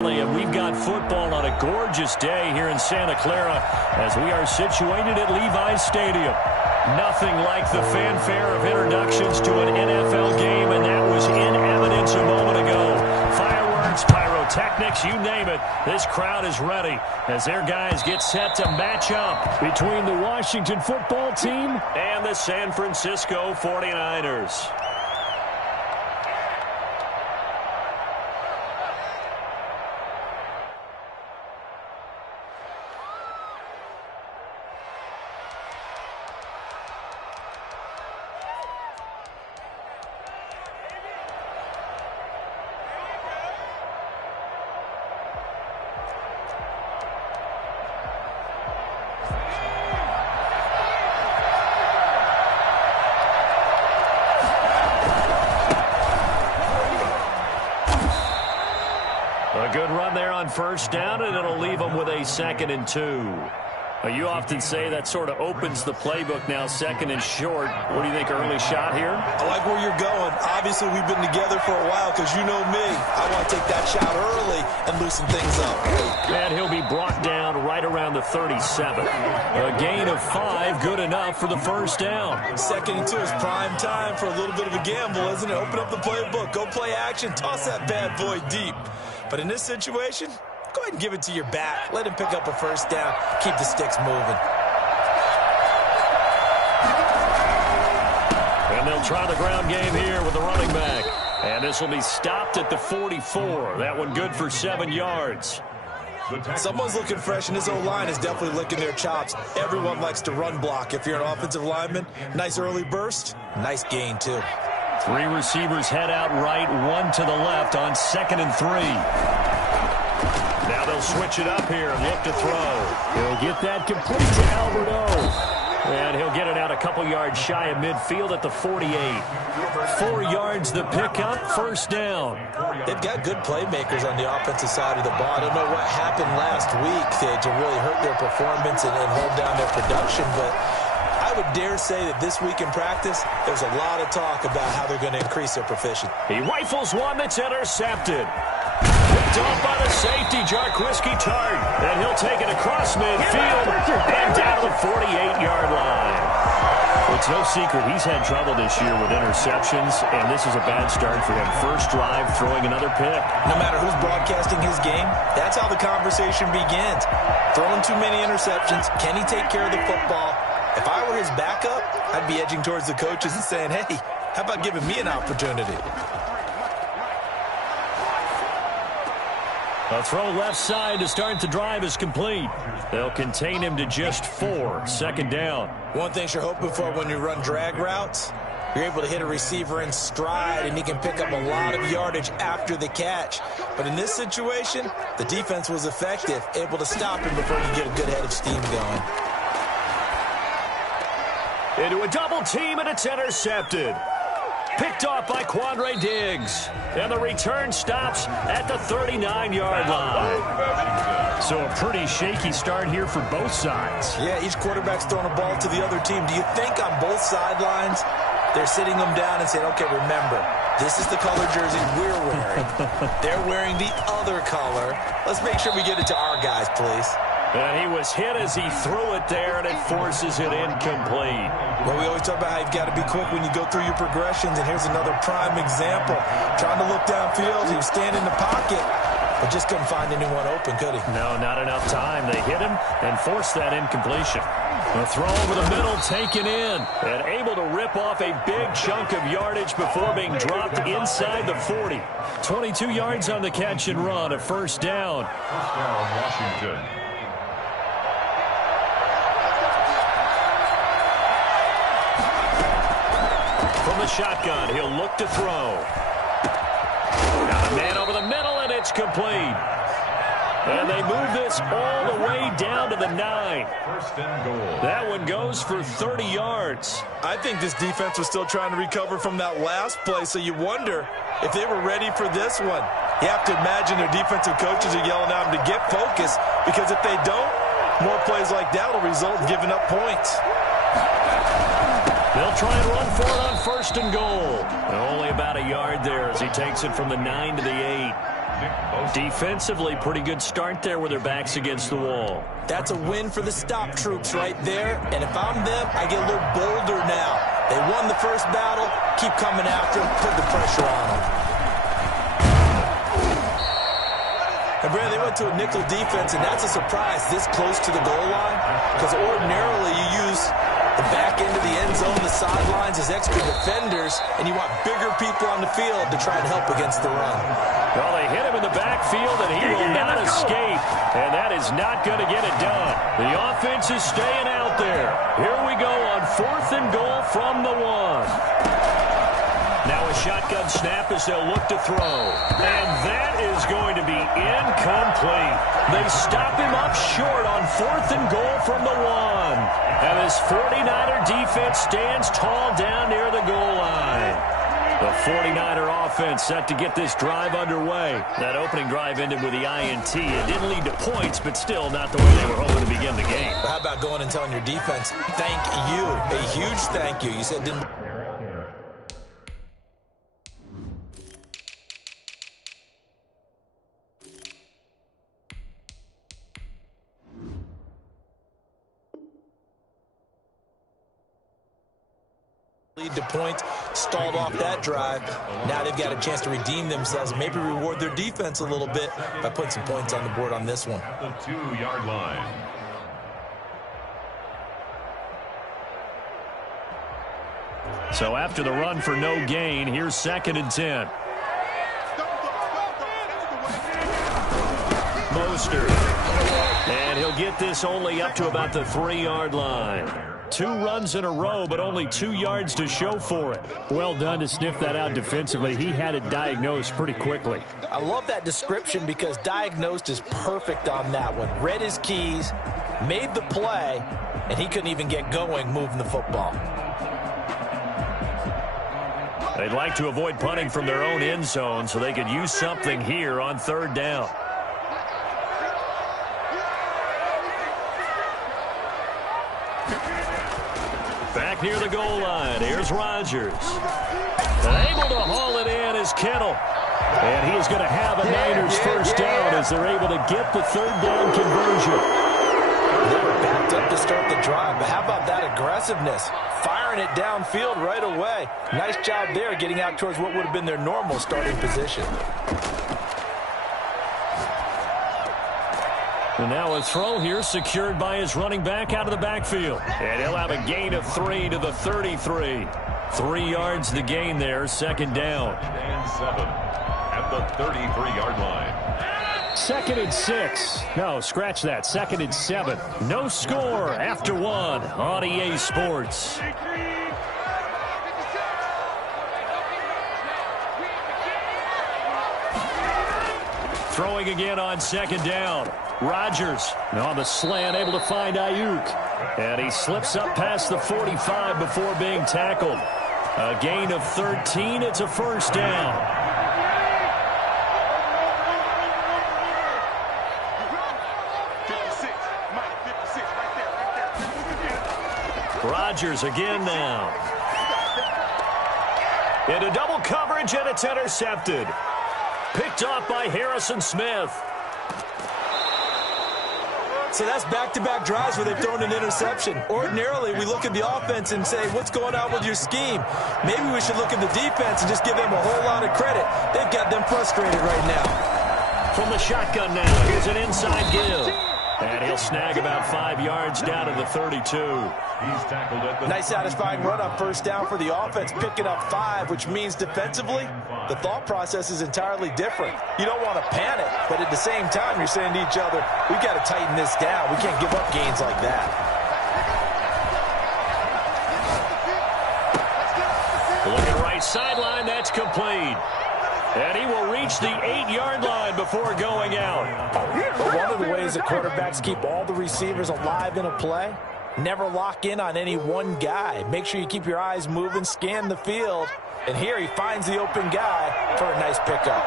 And we've got football on a gorgeous day here in Santa Clara as we are situated at Levi's Stadium. Nothing like the fanfare of introductions to an NFL game, and that was in evidence a moment ago. Fireworks, pyrotechnics, you name it. This crowd is ready as their guys get set to match up between the Washington football team and the San Francisco 49ers. A good run there on first down, and it'll leave them with a 2nd and 2. You often say that sort of opens the playbook now, 2nd and short. What do you think, early shot here? I like where you're going. Obviously, we've been together for a while because you know me. I want to take that shot early and loosen things up. And he'll be brought down right around the 37. A gain of 5, good enough for the first down. 2nd and 2 is prime time for a little bit of a gamble, isn't it? Open up the playbook, go play action, toss that bad boy deep. But in this situation, go ahead and give it to your back. Let him pick up a first down. Keep the sticks moving. And they'll try the ground game here with the running back. And this will be stopped at the 44. That one good for 7 yards. Someone's looking fresh, and this O-line is definitely licking their chops. Everyone likes to run block. If you're an offensive lineman, nice early burst, nice gain too. 3 receivers head out right, 1 to the left on 2nd and 3. Now they'll switch it up here and look to throw. He'll get that complete to Alberto. And he'll get it out a couple yards shy of midfield at the 48. 4 yards the pickup, first down. They've got good playmakers on the offensive side of the ball. I don't know what happened last week to really hurt their performance and hold down their production, but I would dare say that this week in practice, there's a lot of talk about how they're going to increase their proficiency. He rifles one that's intercepted. Picked off by the safety, Jarquiski Tart. And he'll take it across midfield and down to the 48-yard line. It's no secret he's had trouble this year with interceptions, and this is a bad start for him. First drive, throwing another pick. No matter who's broadcasting his game, that's how the conversation begins. Throwing too many interceptions, can he take care of the football? If I were his backup, I'd be edging towards the coaches and saying, hey, how about giving me an opportunity? A throw left side to start the drive is complete. They'll contain him to just 4, 2nd down. One thing you're hoping for when you run drag routes, you're able to hit a receiver in stride, and he can pick up a lot of yardage after the catch. But in this situation, the defense was effective, able to stop him before he get a good head of steam going. Into a double team, and it's intercepted. Picked off by Quandre Diggs. And the return stops at the 39-yard line. So a pretty shaky start here for both sides. Yeah, each quarterback's throwing a ball to the other team. Do you think on both sidelines they're sitting them down and saying, okay, remember, this is the color jersey we're wearing. They're wearing the other color. Let's make sure we get it to our guys, please. And he was hit as he threw it there, and it forces it incomplete. Well, we always talk about how you've got to be quick when you go through your progressions, and here's another prime example. Trying to look downfield, he was standing in the pocket, but just couldn't find anyone open, could he? No, not enough time. They hit him and forced that incompletion. A throw over the middle, taken in, and able to rip off a big chunk of yardage before being dropped inside the 40. 22 yards on the catch and run, a first down. First down, Washington. From the shotgun, he'll look to throw. Got a man over the middle, and it's complete. And they move this all the way down to the 9. First and goal. That one goes for 30 yards. I think this defense was still trying to recover from that last play, so you wonder if they were ready for this one. You have to imagine their defensive coaches are yelling at them to get focused, because if they don't, more plays like that will result in giving up points. They'll try and run for it on first and goal. And only about a yard there as he takes it from the 9 to the 8. Nick Bosa. Defensively, pretty good start there with their backs against the wall. That's a win for the stop troops right there. And if I'm them, I get a little bolder now. They won the first battle. Keep coming after them. Put the pressure on them. And Brad, they went to a nickel defense, and that's a surprise this close to the goal line. Because ordinarily you use the back end of the end zone, the sidelines as extra defenders, and you want bigger people on the field to try and help against the run. Well, they hit him in the backfield, and he will not escape. And that is not going to get it done. The offense is staying out there. Here we go on 4th and goal from the 1. Now a shotgun snap as they'll look to throw. And that is going to be incomplete. They stop him up short on 4th and goal from the 1. And this 49er defense stands tall down near the goal line. The 49er offense set to get this drive underway. That opening drive ended with the INT. It didn't lead to points, but still not the way they were hoping to begin the game. But how about going and telling your defense, thank you, a huge thank you. You said didn't... lead to points, stalled off that drive. Now they've got a chance to redeem themselves, maybe reward their defense a little bit by putting some points on the board on this one. The 2-yard line. So after the run for no gain, here's 2nd and 10. Mostert. And he'll get this only up to about the 3-yard line. 2 runs in a row, but only 2 yards to show for it. Well done to sniff that out defensively. He had it diagnosed pretty quickly. I love that description because diagnosed is perfect on that one. Read his keys, made the play, and he couldn't even get going moving the football. They'd like to avoid punting from their own end zone so they could use something here on 3rd down. Back near the goal line, here's Rodgers. Able to haul it in is Kittle. And he is going to have a Niners first down as they're able to get the 3rd down conversion. They were backed up to start the drive, but how about that aggressiveness? Firing it downfield right away. Nice job there getting out towards what would have been their normal starting position. And now a throw here secured by his running back out of the backfield. And he'll have a gain of 3 to the 33. 3 yards the gain there, 2nd down. And 7 at the 33-yard line. 2nd and 6. No, scratch that. 2nd and 7. No score after 1 on EA Sports. Throwing again on 2nd down. Rodgers on the slant, able to find Ayuk. And he slips up past the 45 before being tackled. A gain of 13. It's a first down. Rodgers again now. Into double coverage, and it's intercepted. Picked off by Harrison Smith. So that's back-to-back drives where they've thrown an interception. Ordinarily, we look at the offense and say, what's going on with your scheme? Maybe we should look at the defense and just give them a whole lot of credit. They've got them frustrated right now. From the shotgun now, here's an inside give. And he'll snag about 5 yards down to the 32. He's tackled at the... Nice satisfying run on first down for the offense, picking up 5, which means defensively, the thought process is entirely different. You don't want to panic, but at the same time, you're saying to each other, we've got to tighten this down. We can't give up gains like that. Looking right sideline, that's complete. And he will reach the 8-yard line before going out. But one of the ways that quarterbacks keep all the receivers alive in a play, never lock in on any one guy. Make sure you keep your eyes moving, scan the field. And here he finds the open guy for a nice pickup.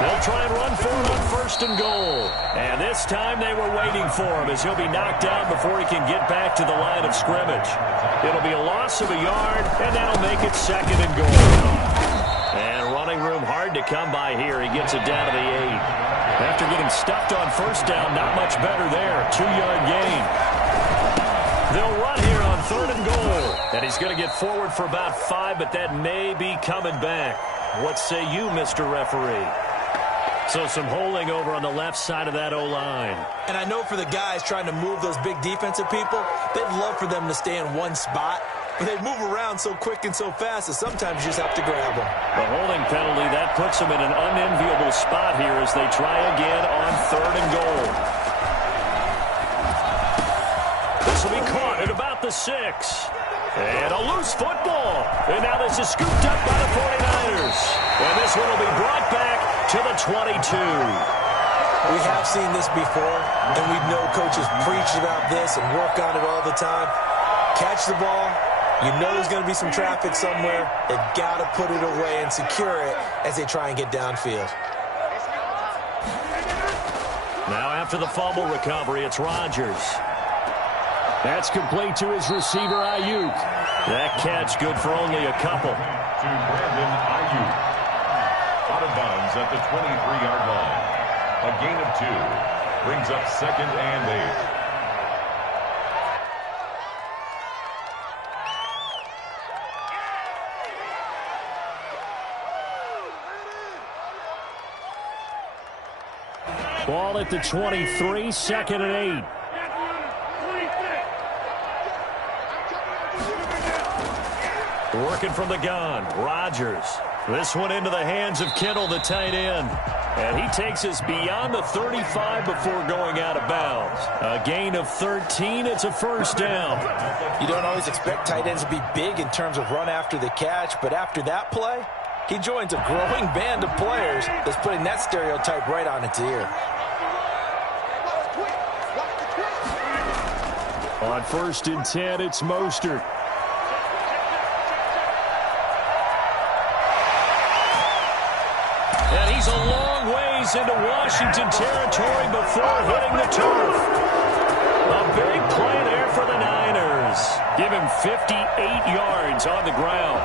They'll try and run for it on 1st and goal. And this time they were waiting for him as he'll be knocked down before he can get back to the line of scrimmage. It'll be a loss of a yard, and that'll make it 2nd and goal. And running room hard to come by here. He gets it down to the 8. After getting stuffed on 1st down, not much better there. 2-yard gain. They'll run here on 3rd and goal. And he's going to get forward for about 5, but that may be coming back. What say you, Mr. Referee? So some holding over on the left side of that O-line. And I know for the guys trying to move those big defensive people, they'd love for them to stay in one spot. But they move around so quick and so fast that sometimes you just have to grab them. The holding penalty, that puts them in an unenviable spot here as they try again on 3rd and goal. This will be caught at about the 6. And a loose football. And now this is scooped up by the 49ers. And this one will be brought back to the 22. We have seen this before, and we know coaches preach about this and work on it all the time. Catch the ball. You know there's going to be some traffic somewhere. They've got to put it away and secure it as they try and get downfield. Now after the fumble recovery, it's Rodgers. That's complete to his receiver, Ayuk. That catch good for only a couple. To Brandon Ayuk. Out of bounds at the 23-yard line. A gain of 2. Brings up 2nd and 8. Ball at the 23, 2nd and 8. Working from the gun, Rodgers. This one into the hands of Kittle, the tight end. And he takes us beyond the 35 before going out of bounds. A gain of 13, it's a 1st down. You don't always expect tight ends to be big in terms of run after the catch, but after that play, he joins a growing band of players that's putting that stereotype right on its ear. On 1st and 10, it's Mostert. And he's a long ways into Washington territory before hitting the turf. A big play there for the Niners. Give him 58 yards on the ground.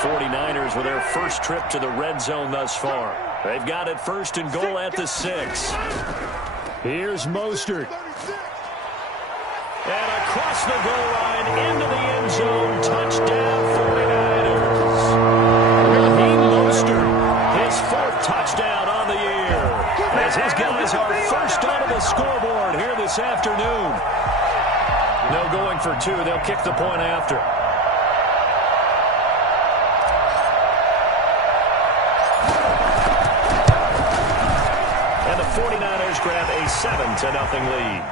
49ers with their first trip to the red zone thus far. They've got it 1st and goal at the 6. Here's Mostert. And across the goal line into the end zone. Touchdown 49ers. Raheem Mostert, his 4th touchdown on the year. As his guys are first onto the scoreboard here this afternoon. No going for 2. They'll kick the point after. And the 49ers grab a 7-0 lead.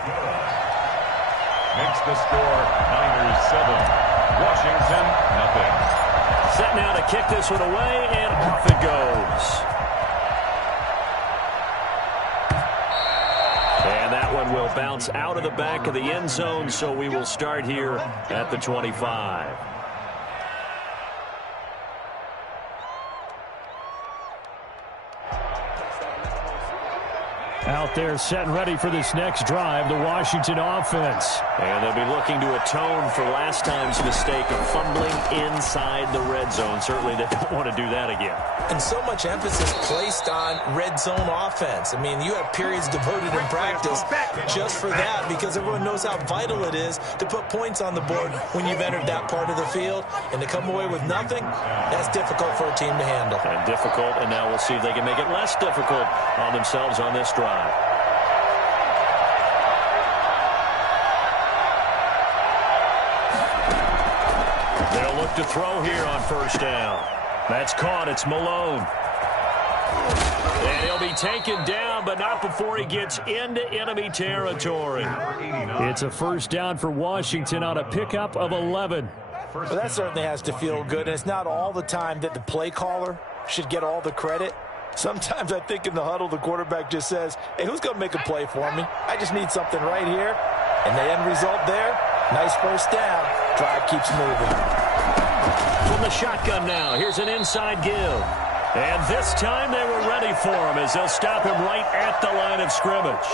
Makes the score Niners 7. Washington nothing. Set now to kick this one away, and off it goes. And that one will bounce out of the back of the end zone, so we will start here at the 25. Out there set and ready for this next drive, the Washington offense. And they'll be looking to atone for last time's mistake of fumbling inside the red zone. Certainly they don't want to do that again. And so much emphasis placed on red zone offense. I mean, you have periods devoted in practice just for that because everyone knows how vital it is to put points on the board when you've entered that part of the field. And to come away with nothing, that's difficult for a team to handle. And difficult, and now we'll see if they can make it less difficult on themselves on this drive. They'll look to throw here on 1st down. That's caught. It's Malone. And he'll be taken down, but not before he gets into enemy territory. It's a 1st down for Washington on a pickup of 11. Well, that certainly has to feel good, and it's not all the time that the play caller should get all the credit. Sometimes I think in the huddle, the quarterback just says, hey, who's going to make a play for me? I just need something right here. And the end result there, nice 1st down. Drive keeps moving. From the shotgun now, here's an inside give. And this time they were ready for him as they'll stop him right at the line of scrimmage.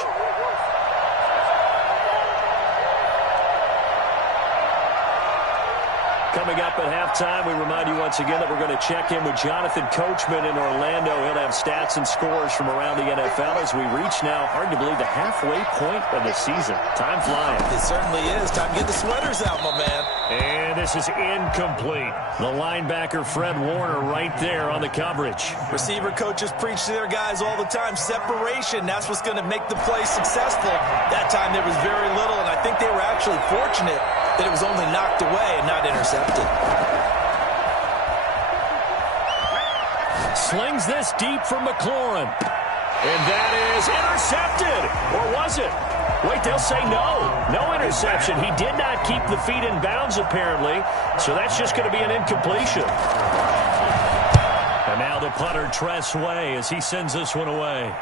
Coming up at halftime, we remind you once again that we're going to check in with Jonathan Coachman in Orlando. He'll have stats and scores from around the NFL as we reach now, hard to believe, the halfway point of the season. Time flying. It certainly is. Time to get the sweaters out, my man. And this is incomplete. The linebacker, Fred Warner, right there on the coverage. Receiver coaches preach to their guys all the time. Separation, that's what's going to make the play successful. That time there was very little, and I think they were actually fortunate that it was only knocked away and not intercepted. Slings this deep from McLaurin. And that is intercepted. Or was it? Wait, they'll say no. No interception. He did not keep the feet in bounds, apparently. So that's just going to be an incompletion. And now the punter, Tress Way, as he sends this one away.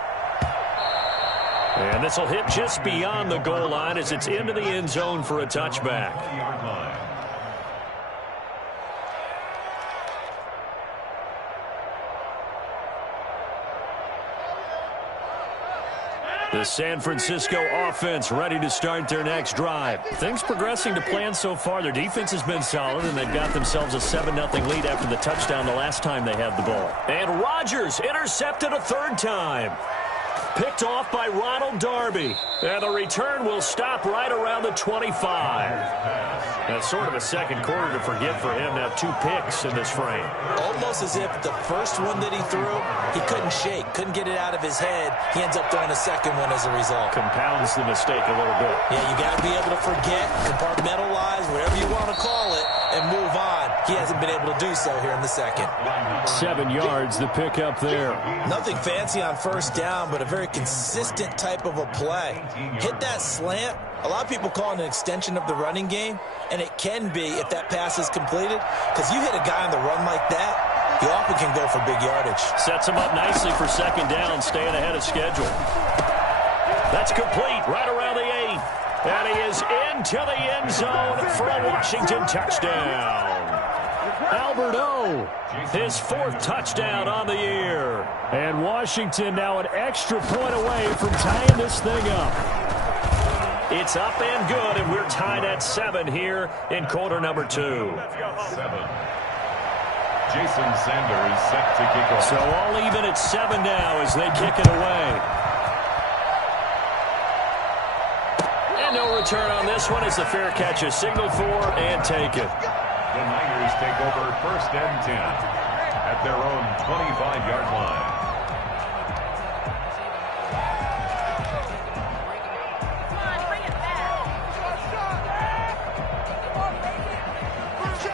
And this will hit just beyond the goal line as it's into the end zone for a touchback. The San Francisco offense ready to start their next drive. Things progressing to plan so far. Their defense has been solid, and they've got themselves a 7-0 lead after the touchdown the last time they had the ball. And Rodgers intercepted a third time. Picked off by Ronald Darby. And the return will stop right around the 25. That's sort of a second quarter to forget for him. Now 2 picks in this frame. Almost as if the first one that he threw, he couldn't shake, couldn't get it out of his head. He ends up throwing a second one as a result. Compounds the mistake a little bit. Yeah, you got to be able to forget, compartmentalize, whatever you want to call it, and move on. He hasn't been able to do so here in the second. 7 yards, the pick up there. Nothing fancy on first down, but a very consistent type of a play. Hit that slant. A lot of people call it an extension of the running game, and it can be if that pass is completed, because you hit a guy on the run like that, he often can go for big yardage. Sets him up nicely for second down, staying ahead of schedule. That's complete right around the 8. And he is into the end zone for a Washington touchdown. Albert O, his 4th touchdown on the year. And Washington now an extra point away from tying this thing up. It's up and good, and we're tied at 7 here in quarter number 2. 7. Jason Sanders set to kick off. So all even at 7 now as they kick it away. And no return on this one as the fair catch is signaled for and taken. The Niners take over 1st and 10 at their own 25-yard line.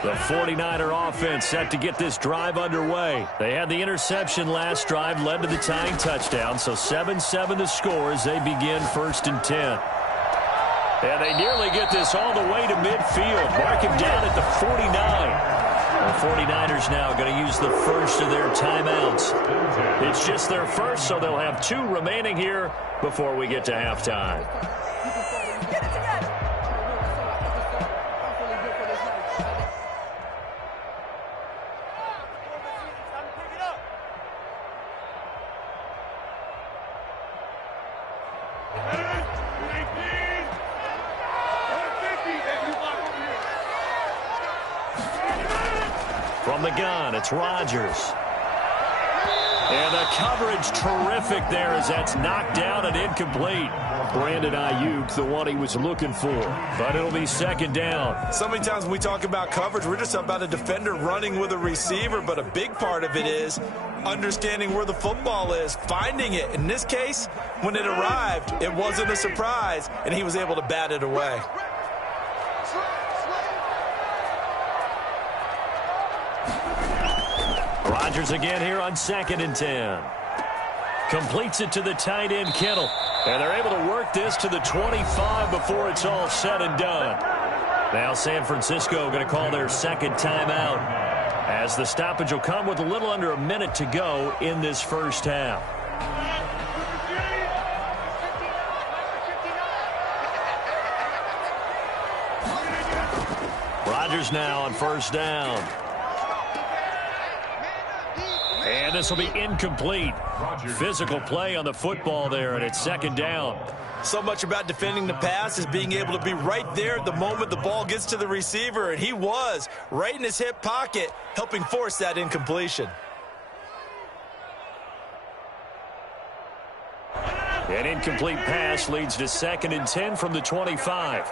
The 49er offense set to get this drive underway. They had the interception last drive, led to the tying touchdown, so 7-7 the score as they begin 1st and 10. And they nearly get this all the way to midfield. Mark him down at the 49. The 49ers now going to use the first of their timeouts. It's just their first, so they'll have 2 remaining here before we get to halftime. From the gun, it's Rodgers. And the coverage terrific there as that's knocked down and incomplete. Brandon Ayuk, the one he was looking for. But it'll be second down. So many times when we talk about coverage, we're just about a defender running with a receiver, but a big part of it is understanding where the football is, finding it. In this case, when it arrived, it wasn't a surprise, and he was able to bat it away. Rodgers again here on 2nd and 10. Completes it to the tight end, Kittle. And they're able to work this to the 25 before it's all said and done. Now San Francisco going to call their 2nd timeout as the stoppage will come with a little under a minute to go in this first half. Rodgers now on 1st down. And this will be incomplete. Physical play on the football there, and it's 2nd down. So much about defending the pass is being able to be right there the moment the ball gets to the receiver, and he was right in his hip pocket, helping force that incompletion. An incomplete pass leads to 2nd and 10 from the 25.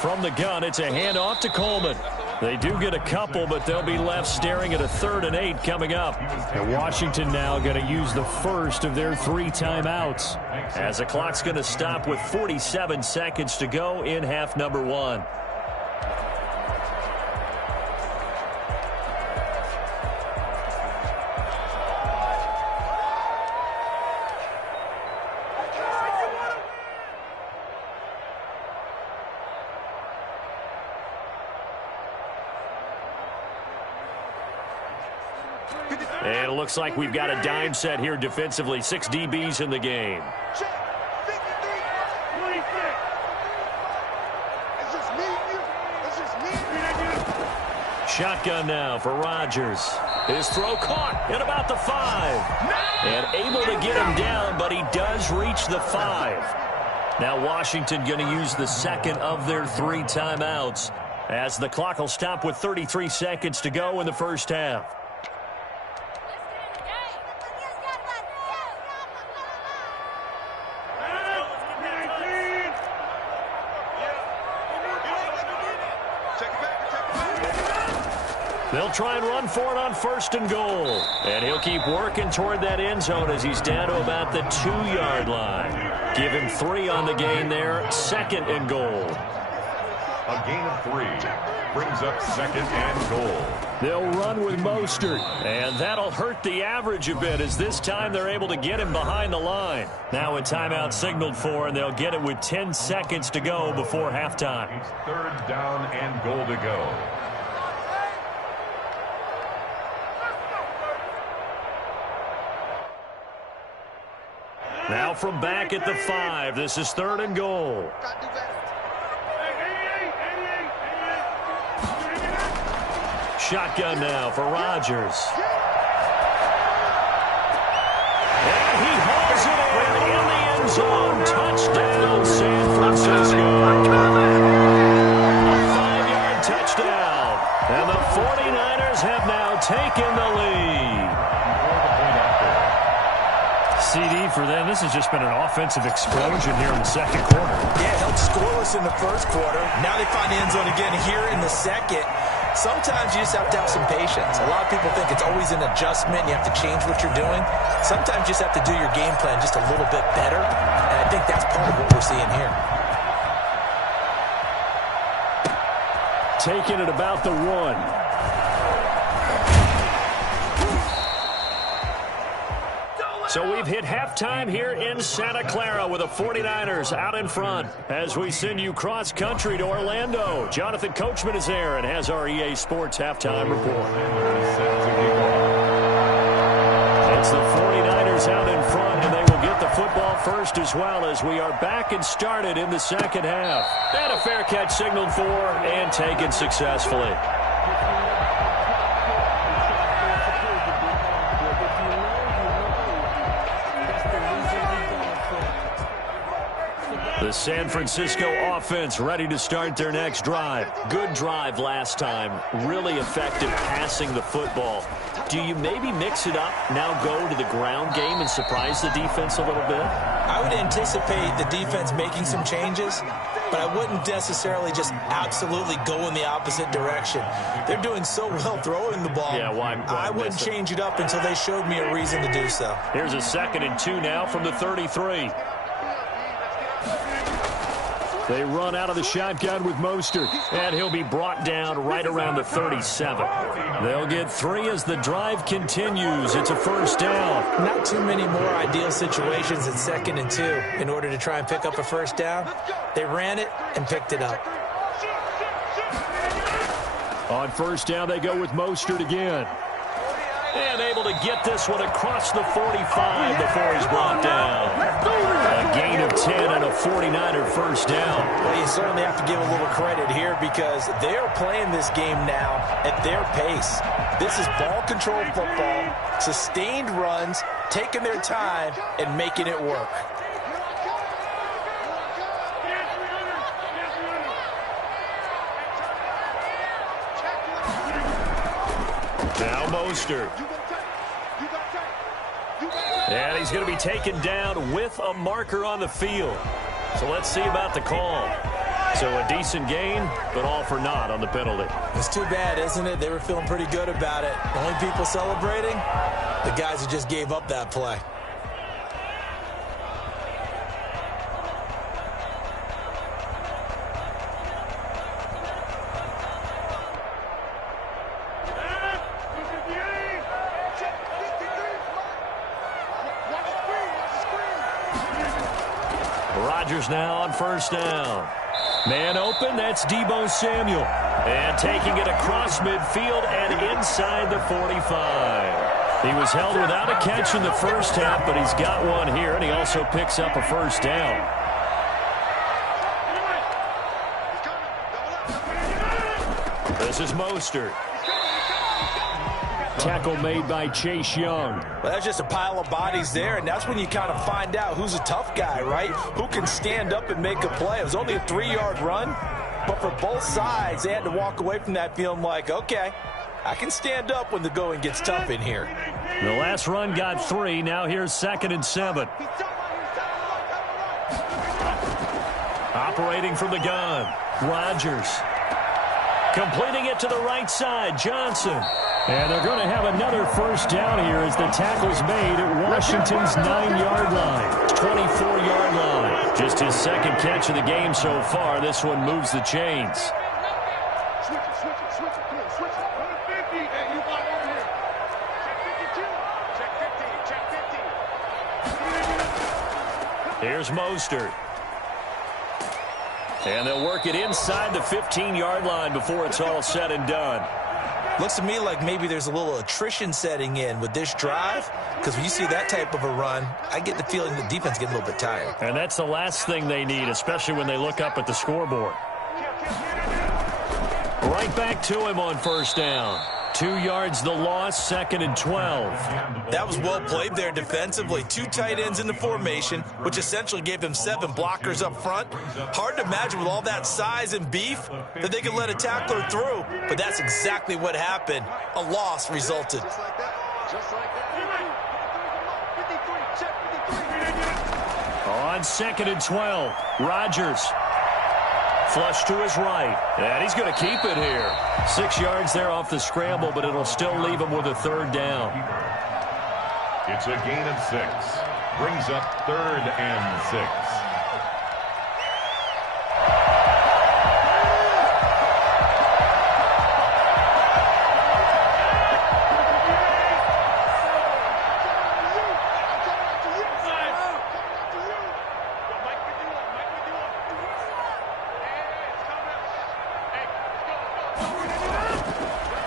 From the gun, it's a handoff to Coleman. They do get a couple, but they'll be left staring at a 3rd and 8 coming up. And Washington now going to use the first of their 3 timeouts. As the clock's going to stop with 47 seconds to go in half number 1. And it looks like we've got a dime set here defensively. 6 DBs in the game. Shotgun now for Rodgers. His throw caught at about the 5. And able to get him down, but he does reach the 5. Now Washington going to use the 2nd of their 3 timeouts, as the clock will stop with 33 seconds to go in the first half. They'll try and run for it on 1st and goal. And he'll keep working toward that end zone as he's down to about the 2-yard line. Give him 3 on the gain there. 2nd and goal. A gain of 3 brings up 2nd and goal. They'll run with Mostert. And that'll hurt the average a bit, as this time they're able to get him behind the line. Now a timeout signaled for, and they'll get it with 10 seconds to go before halftime. It's 3rd down and goal to go. Now from back at the 5, this is 3rd and goal. Shotgun now for Rodgers. And he hauls it in the end zone. Touchdown, San Francisco. A 5-yard touchdown. And the 49ers have now taken the lead. CD for them. This has just been an offensive explosion here in the 2nd quarter. Yeah, held scoreless in the 1st quarter. Now they find the end zone again here in the 2nd. Sometimes you just have to have some patience. A lot of people think it's always an adjustment. You have to change what you're doing. Sometimes you just have to do your game plan just a little bit better. And I think that's part of what we're seeing here. Taking it about the 1. So we've hit halftime here in Santa Clara with the 49ers out in front as we send you cross-country to Orlando. Jonathan Coachman is there and has our EA Sports halftime report. It's the 49ers out in front, and they will get the football first as well, as we are back and started in the 2nd half. And a fair catch signaled for and taken successfully. The San Francisco offense ready to start their next drive. Good drive last time. Really effective passing the football. Do you maybe mix it up, now go to the ground game and surprise the defense a little bit? I would anticipate the defense making some changes, but I wouldn't necessarily just absolutely go in the opposite direction. They're doing so well throwing the ball. Yeah, why I wouldn't change it up until they showed me a reason to do so. Here's a 2nd and 2 now from the 33. They run out of the shotgun with Mostert, and he'll be brought down right around the 37. They'll get 3 as the drive continues. It's a 1st down. Not too many more ideal situations at 2nd and 2 in order to try and pick up a 1st down. They ran it and picked it up. On 1st down, they go with Mostert again. And able to get this one across the 45 before he's brought down. A gain of 10 and a 49er first down. Well, you certainly have to give a little credit here because they're playing this game now at their pace. This is ball control football, sustained runs, taking their time, and making it work. Now Mostert. And he's going to be taken down with a marker on the field. So let's see about the call. So a decent gain, but all for naught on the penalty. It's too bad, isn't it? They were feeling pretty good about it. The only people celebrating, the guys who just gave up that play. Rodgers now on first down. Man open, that's Deebo Samuel. And taking it across midfield and inside the 45. He was held without a catch in the first half, but he's got one here, and he also picks up a first down. This is Mostert. Tackle made by Chase Young. Well, that's just a pile of bodies there, and that's when you kind of find out who's a tough guy, right? Who can stand up and make a play. It was only a 3-yard run, but for both sides, they had to walk away from that feeling like, okay, I can stand up when the going gets tough in here. The last run got 3. Now here's 2nd and 7. Operating from the gun, Rodgers. Completing it to the right side, Johnson. And they're going to have another first down here as the tackle's made at Washington's 9-yard line, 24-yard line. Just his second catch of the game so far. This one moves the chains. Here's Mostert. And they'll work it inside the 15-yard line before it's all said and done. Looks to me like maybe there's a little attrition setting in with this drive, because when you see that type of a run, I get the feeling the defense getting a little bit tired. And that's the last thing they need, especially when they look up at the scoreboard. Right back to him on first down. 2 yards the loss, 2nd and 12. That was well played there defensively. 2 tight ends in the formation, which essentially gave them 7 blockers up front. Hard to imagine with all that size and beef that they could let a tackler through, but that's exactly what happened. A loss resulted. On 2nd and 12, Rodgers. Flush to his right, and he's going to keep it here. 6 yards there off the scramble, but it'll still leave him with a 3rd down. It's a gain of 6. Brings up 3rd and 6.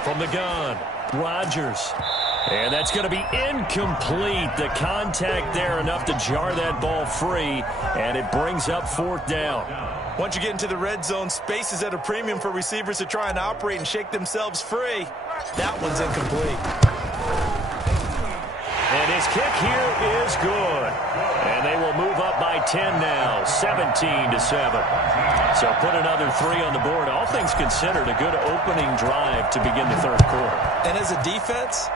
From the gun, Rodgers. And that's going to be incomplete. The contact there enough to jar that ball free, and it brings up 4th down. Once you get into the red zone, space is at a premium for receivers to try and operate and shake themselves free. That one's incomplete. And his kick here is good. And they will move up by 10 now, 17-7. So put another 3 on the board. All things considered, a good opening drive to begin the 3rd quarter. And as a defense,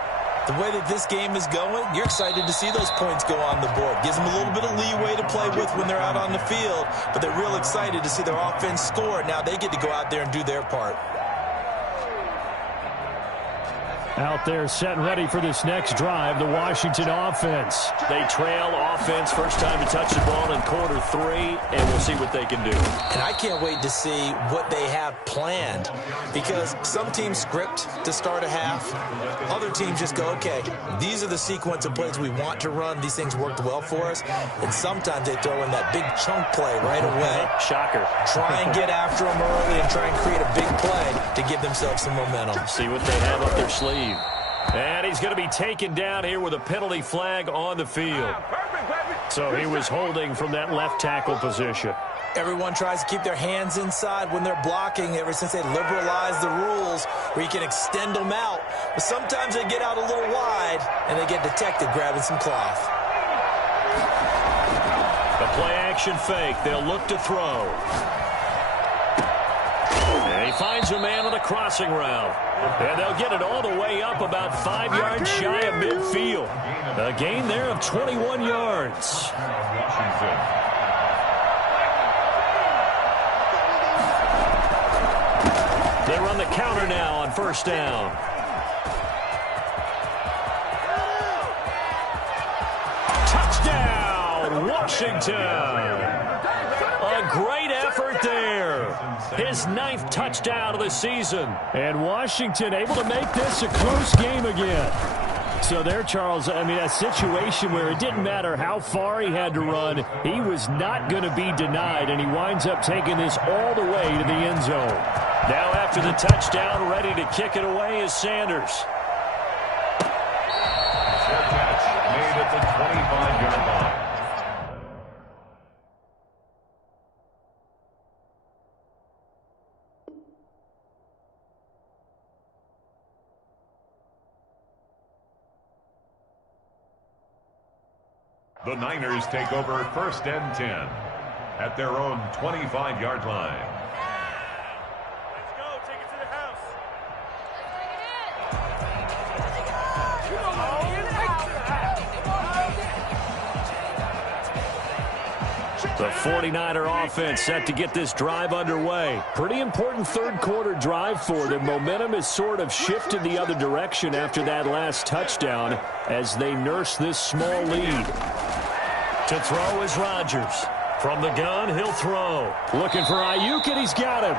the way that this game is going, you're excited to see those points go on the board. Gives them a little bit of leeway to play with when they're out on the field, but they're real excited to see their offense score. Now they get to go out there and do their part. Out there set and ready for this next drive, the Washington offense. They trail offense, first time to touch the ball in quarter 3, and we'll see what they can do. And I can't wait to see what they have planned, because some teams script to start a half. Other teams just go, okay, these are the sequence of plays we want to run. These things worked well for us. And sometimes they throw in that big chunk play right away. Shocker. Try and get after them early and try and create a big play to give themselves some momentum. See what they have up their sleeve. And he's going to be taken down here with a penalty flag on the field. So he was holding from that left tackle position. Everyone tries to keep their hands inside when they're blocking ever since they liberalized the rules where you can extend them out. But sometimes they get out a little wide and they get detected grabbing some cloth. The play-action fake. They'll look to throw. And he finds a man on a crossing route. And they'll get it all the way up about 5 yards shy of midfield. A gain there of 21 yards. Washington. They run the counter now on first down. Touchdown, Washington. A great effort there. His 9th touchdown of the season. And Washington able to make this a close game again. So there, Charles, I mean, a situation where it didn't matter how far he had to run, he was not going to be denied, and he winds up taking this all the way to the end zone. Now after the touchdown, ready to kick it away is Sanders. Fair catch made at the 25-yard line. The Niners take over 1st and 10 at their own 25-yard line. Let's go. Take it to the house. The 49er offense set to get this drive underway. Pretty important third-quarter drive for them. Momentum has sort of shifted the other direction after that last touchdown as they nurse this small lead. To throw is Rodgers. From the gun, he'll throw. Looking for Ayuk, and he's got him.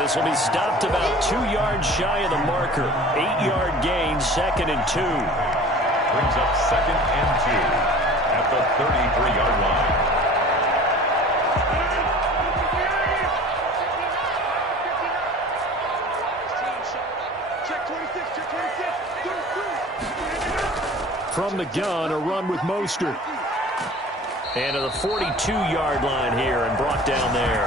This will be stopped about 2 yards shy of the marker. 8-yard gain, 2nd and 2. Brings up 2nd and 2 at the 33-yard line. From the gun, a run with Mostert. And to the 42-yard line here and brought down there.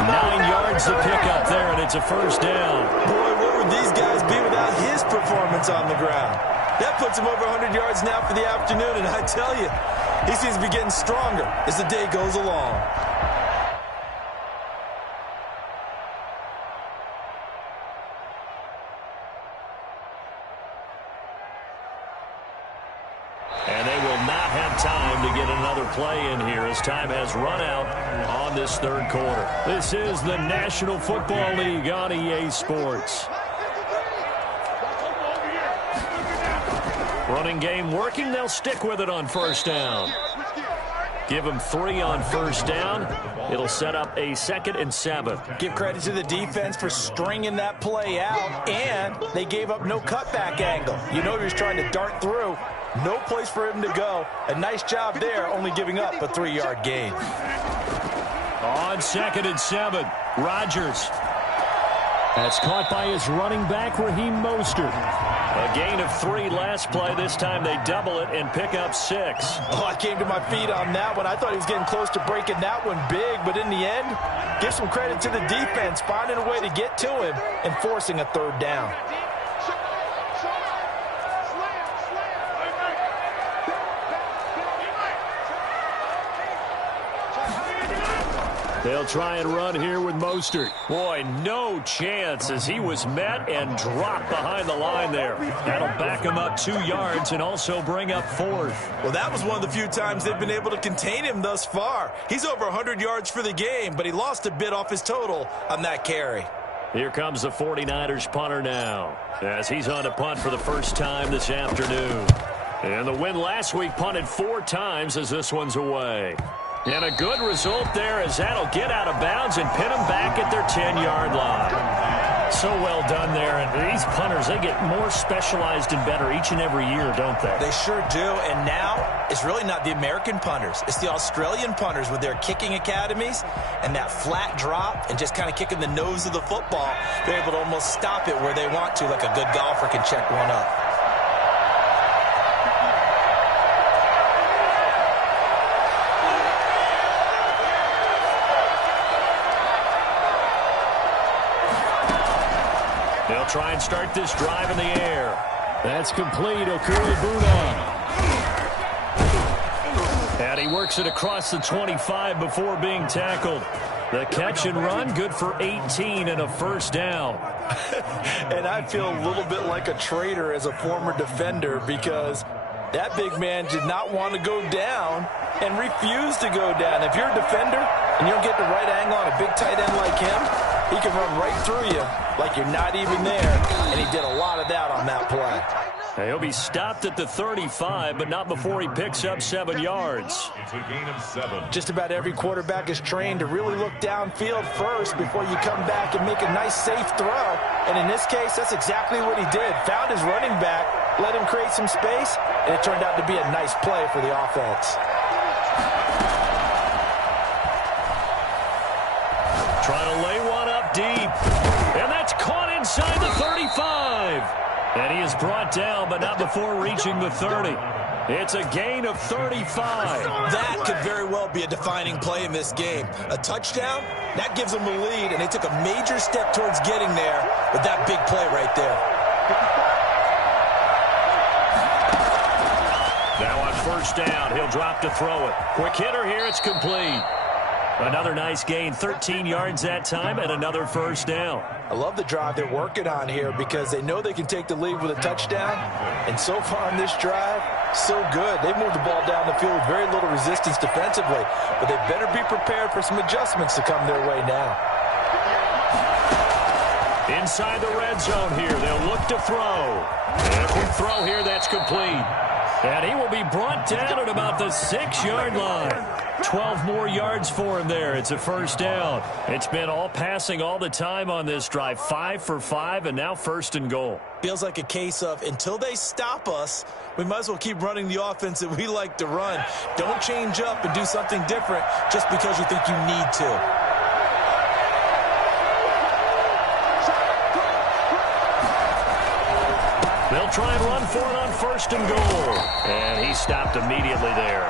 9 yards to pick up there, and it's a first down. Boy, what would these guys be without his performance on the ground? That puts him over 100 yards now for the afternoon, and I tell you, he seems to be getting stronger as the day goes along. And they will not have time to get another play in here as time has run out on this third quarter. This is the National Football League on EA Sports. Running game working. They'll stick with it on first down. Give them 3 on first down. It'll set up a 2nd and 7. Give credit to the defense for stringing that play out, and they gave up no cutback angle. You know he was trying to dart through. No place for him to go. A nice job there, only giving up a 3-yard gain. On 2nd and 7, Rodgers. That's caught by his running back, Raheem Mostert. A gain of 3 last play. This time they double it and pick up 6. Oh, I came to my feet on that one. I thought he was getting close to breaking that one big, but in the end, give some credit to the defense, finding a way to get to him and forcing a 3rd down. They'll try and run here with Mostert. Boy, no chance as he was met and dropped behind the line there. That'll back him up 2 yards and also bring up 4th. Well, that was one of the few times they've been able to contain him thus far. He's over 100 yards for the game, but he lost a bit off his total on that carry. Here comes the 49ers punter now as he's on to punt for the first time this afternoon. And the win last week punted 4 times as this one's away. And a good result there as that'll get out of bounds and pin them back at their 10-yard line. So well done there. And these punters, they get more specialized and better each and every year, don't they? They sure do. And now it's really not the American punters. It's the Australian punters with their kicking academies and that flat drop and just kind of kicking the nose of the football. They're able to almost stop it where they want to, like a good golfer can check one up. try and start this drive in the air. That's complete. Okwuegbunam. And he works it across the 25 before being tackled. The catch and run, good for 18 and a first down. And I feel a little bit like a traitor as a former defender because that big man did not want to go down and refused to go down. If you're a defender and you don't get the right angle on a big tight end like him, he can run right through you like you're not even there. And he did a lot of that on that play. He'll be stopped at the 35, but not before he picks up 7 yards. It's a gain of 7. Just about every quarterback is trained to really look downfield first before you come back and make a nice, safe throw. And in this case, that's exactly what he did. Found his running back, let him create some space, and it turned out to be a nice play for the offense. Trying to lay one up deep. And that's caught inside the 35. And he is brought down, but not before reaching the 30. It's a gain of 35. That could very well be a defining play in this game. A touchdown, that gives them the lead, and they took a major step towards getting there with that big play right there. Now on first down, he'll drop to throw it. Quick hitter here, it's complete. Another nice gain, 13 yards that time, and another first down. I love the drive they're working on here because they know they can take the lead with a touchdown. And so far in this drive, so good. They moved the ball down the field with very little resistance defensively. But they better be prepared for some adjustments to come their way now. Inside the red zone here, they'll look to throw. And a quick throw here, that's complete. And he will be brought down at about the 6-yard line. 12 more yards for him there. It's a first down. It's been all passing all the time on this drive. 5 for 5, and now first and goal. Feels like a case of until they stop us, we might as well keep running the offense that we like to run. Don't change up and do something different just because you think you need to. They'll try and run for it on first and goal. And he stopped immediately there.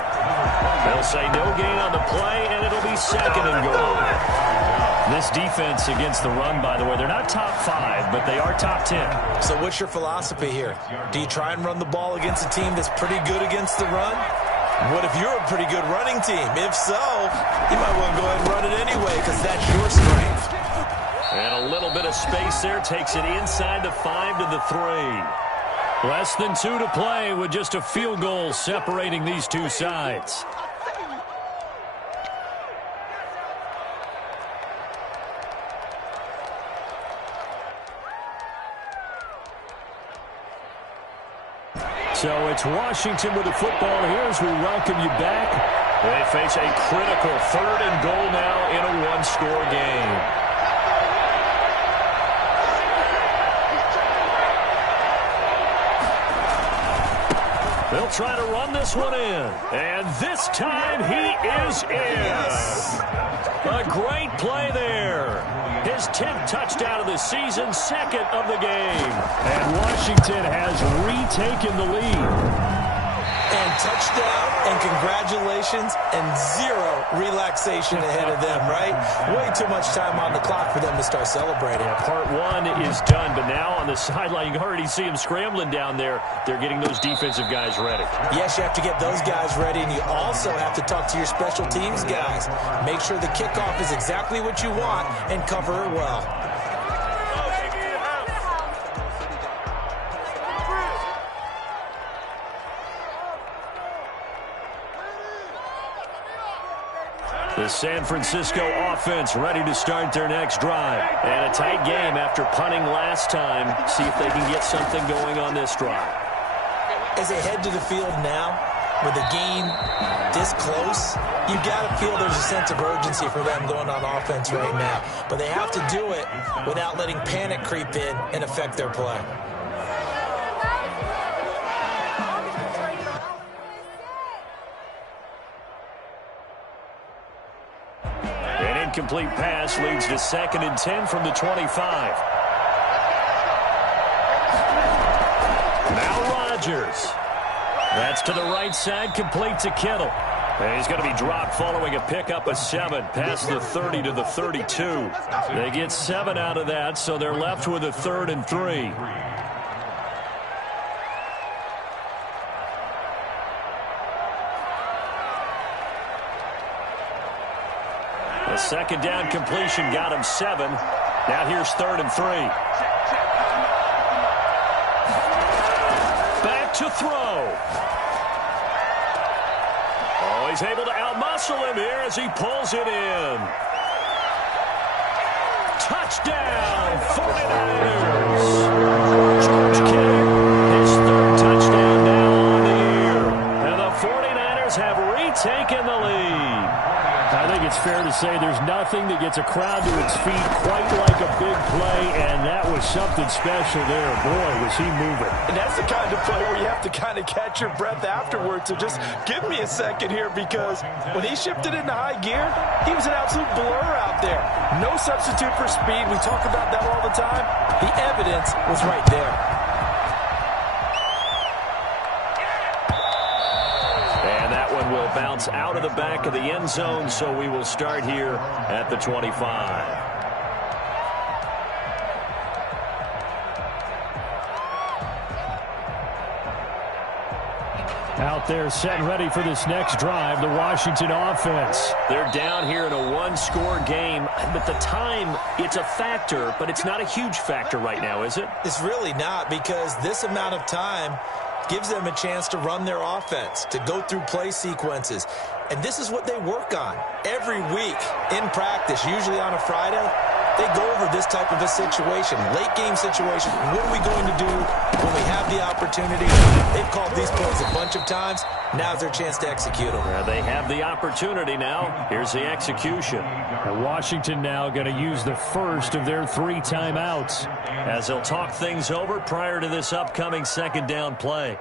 They'll say no gain on the play, and it'll be second and goal. This defense against the run, by the way, they're not top 5, but they are top 10. So what's your philosophy here? Do you try and run the ball against a team that's pretty good against the run? What if you're a pretty good running team? If so, you might want to go ahead and run it anyway because that's your strength. And a little bit of space there takes it inside the 5 to the 3. Less than 2 to play with just a field goal separating these two sides. So it's Washington with the football here as we welcome you back. They face a critical 3rd and goal now in a 1-score game. They'll try to run this one in. And this time he is in. A great play there. His 10th touchdown of the season, 2nd of the game. And Washington has retaken the lead. And touchdown, and congratulations, and 0 relaxation ahead of them, right? Way too much time on the clock for them to start celebrating. Yeah, part 1 is done, but now on the sideline, you can already see them scrambling down there. They're getting those defensive guys ready. Yes, you have to get those guys ready, and you also have to talk to your special teams guys. Make sure the kickoff is exactly what you want and cover it well. The San Francisco offense ready to start their next drive. And a tight game after punting last time. See if they can get something going on this drive. As they head to the field now, with the game this close, you've got to feel there's a sense of urgency for them going on offense right now. But they have to do it without letting panic creep in and affect their play. Incomplete pass leads to 2nd and 10 from the 25. Now Rodgers. That's to the right side, complete to Kittle. And he's going to be dropped following a pickup of 7 past the 30 to the 32. They get 7 out of that, so they're left with a 3rd and 3. The second down completion got him 7. Now here's 3rd and 3. Back to throw. Oh, he's able to outmuscle him here as he pulls it in. Touchdown, 49ers. George Kittle, his 3rd touchdown now on the year. And the 49ers have retaken the lead. I think it's fair to say there's nothing that gets a crowd to its feet quite like a big play, and that was something special there. Boy, was he moving. And that's the kind of play where you have to kind of catch your breath afterwards. So just give me a second here, because when he shifted into high gear, he was an absolute blur out there. No substitute for speed. We talk about that all the time. The evidence was right there. Will bounce out of the back of the end zone, so we will start here at the 25. Out there set and ready for this next drive, the Washington offense. They're down here in a 1-score game, but the time, it's a factor, but it's not a huge factor right now, is it? It's really not, because this amount of time gives them a chance to run their offense, to go through play sequences. And this is what they work on every week in practice, usually on a Friday. They go over this type of a situation, late game situation. What are we going to do when we have the opportunity? They've called these plays a bunch of times. Now's their chance to execute them. They have the opportunity now. Here's the execution. And Washington now going to use the first of their 3 timeouts, as they'll talk things over prior to this upcoming 2nd down play.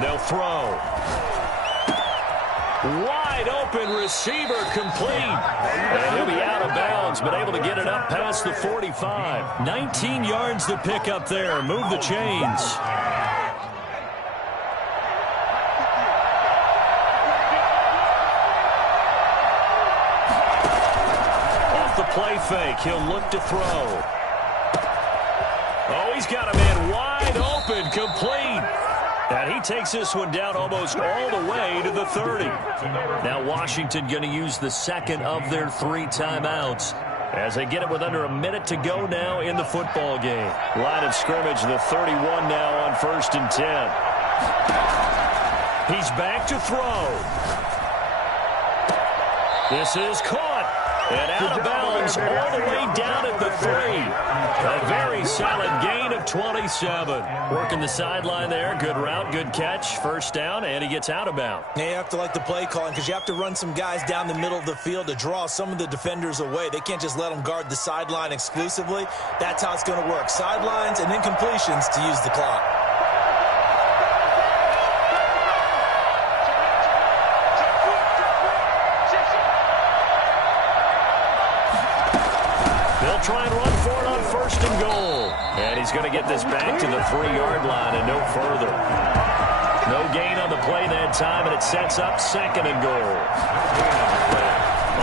They'll throw. Wide open receiver complete. And he'll be out of bounds, but able to get it up past the 45. 19 yards to pick up there. Move the chains. Off the play fake, he'll look to throw. Oh, he's got a man wide open, complete. And he takes this one down almost all the way to the 30. Now Washington going to use the second of their 3 timeouts as they get it with under a minute to go now in the football game. Line of scrimmage, the 31 now on 1st and 10. He's back to throw. This is caught. And out of bounds all the way down at the 3. A very solid gain of 27. Working the sideline there. Good route, good catch. First down, and he gets out of bounds. Yeah, you have to like the play calling, because you have to run some guys down the middle of the field to draw some of the defenders away. They can't just let them guard the sideline exclusively. That's how it's going to work. Sidelines and incompletions to use the clock. Try and run for it on 1st and goal. And he's going to get this back to the 3-yard line and no further. No gain on the play that time, and it sets up 2nd and goal.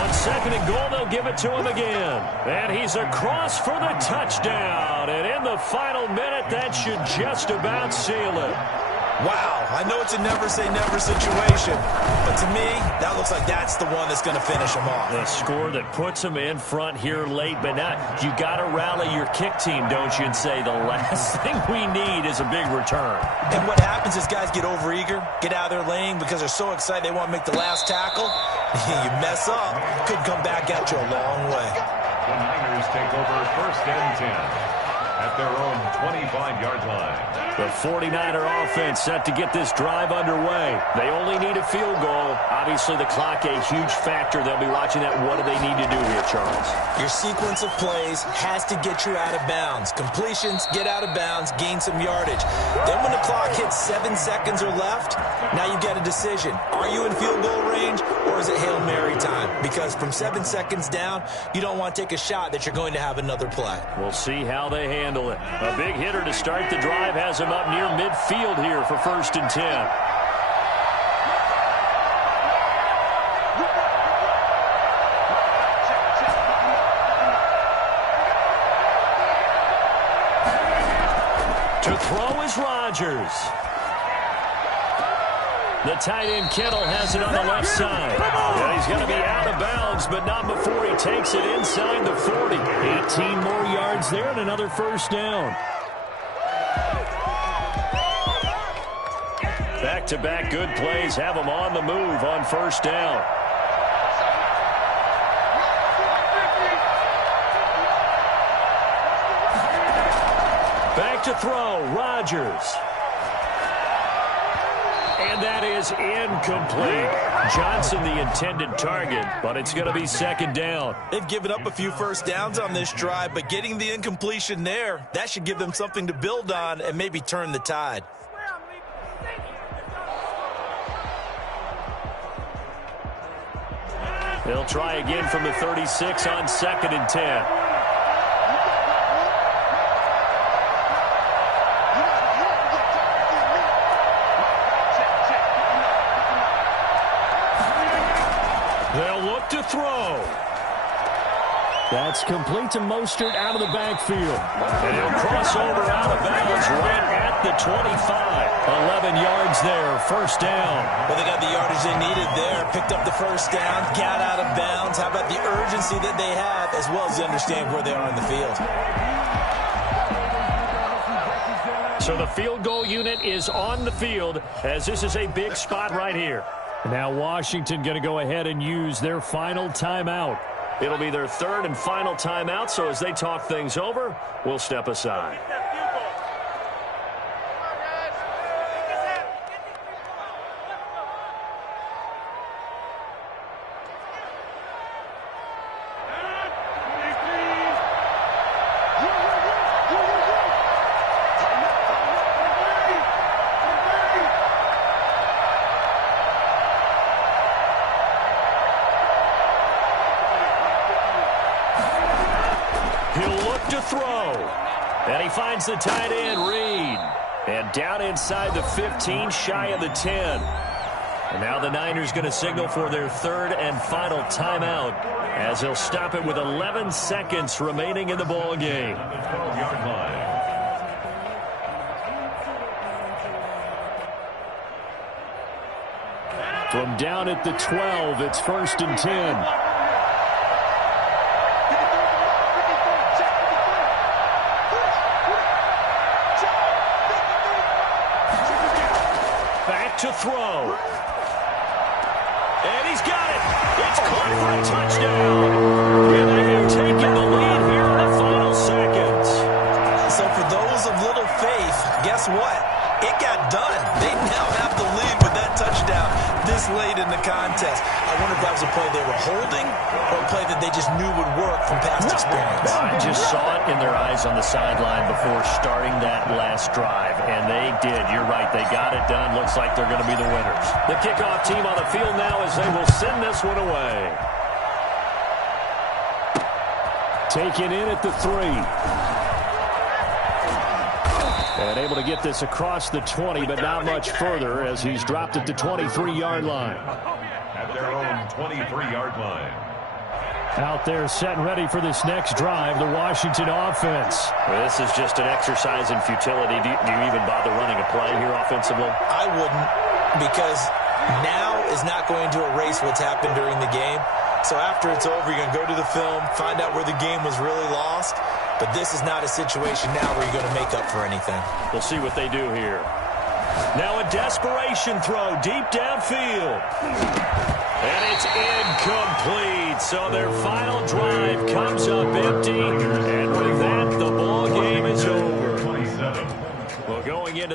On 2nd and goal, they'll give it to him again. And he's across for the touchdown. And in the final minute, that should just about seal it. Wow, I know it's a never-say-never situation, but to me, that looks like that's the one that's going to finish them off. The score that puts them in front here late, but now you got to rally your kick team, don't you, and say the last thing we need is a big return. And what happens is guys get overeager, get out of their lane because they're so excited they want to make the last tackle. You mess up, could come back at you a long way. The Niners take over 1st and 10. at their own 25-yard line. The 49er offense set to get this drive underway. They only need a field goal. Obviously, the clock a huge factor. They'll be watching that. What do they need to do here, Charles? Your sequence of plays has to get you out of bounds. Completions, get out of bounds, gain some yardage. Then when the clock hits 7 seconds or left, now you get a decision. Are you in field goal range, or is it Hail Mary time? Because from 7 seconds down, you don't want to take a shot that you're going to have another play. We'll see how they handle it. A big hitter to start the drive has him up near midfield here for 1st and 10. To throw is Rodgers. The tight end Kittle has it on the left side. And he's going to be out of bounds, but not before he takes it inside the 40. 18 more yards there and another 1st down. Back-to-back good plays have him on the move on 1st down. Back to throw, Rodgers. And that is incomplete. Johnson the intended target, but it's going to be 2nd down. They've given up a few 1st downs on this drive, but getting the incompletion there, that should give them something to build on and maybe turn the tide. They'll try again from the 36 on 2nd and 10. They'll look to throw. That's complete to Mostert out of the backfield. And he'll cross over out of bounds right at the 25. 11 yards there, 1st down. Well, they got the yardage they needed there. Picked up the 1st down, got out of bounds. How about the urgency that they have, as well as they understand where they are in the field? So the field goal unit is on the field, as this is a big spot right here. Now Washington going to go ahead and use their final timeout. It'll be their 3rd and final timeout, so as they talk things over, we'll step aside. And he finds the tight end, Reed. And down inside the 15, shy of the 10. And now the Niners going to signal for their 3rd and final timeout, as they'll stop it with 11 seconds remaining in the ball game. 12-yard line. From down at the 12, it's 1st and 10. To throw. And he's got it. It's caught for a touchdown. And they have taken the lead here in the final seconds. So for those of little faith, guess what? It got done. They now have the lead with that touchdown this late in the contest. I wonder if that was a play they were holding or a play that they just knew would work from past experience. I just saw it in their eyes on the sideline before starting that last drive, and they did. You're right. They got it done. Looks like they're going to be the winners. The kickoff team on the field now as they will send this one away. Taken in at the 3. And able to get this across the 20, but not much further as he's dropped it to 23-yard line. At their own 23-yard line. Out there set and ready for this next drive, the Washington offense. Well, this is just an exercise in futility. Do you even bother running a play here offensively? I wouldn't, because now is not going to erase what's happened during the game. So after it's over, you're going to go to the film, find out where the game was really lost. But this is not a situation now where you're going to make up for anything. We'll see what they do here. Now a desperation throw deep downfield. And it's incomplete. So their final drive comes up empty.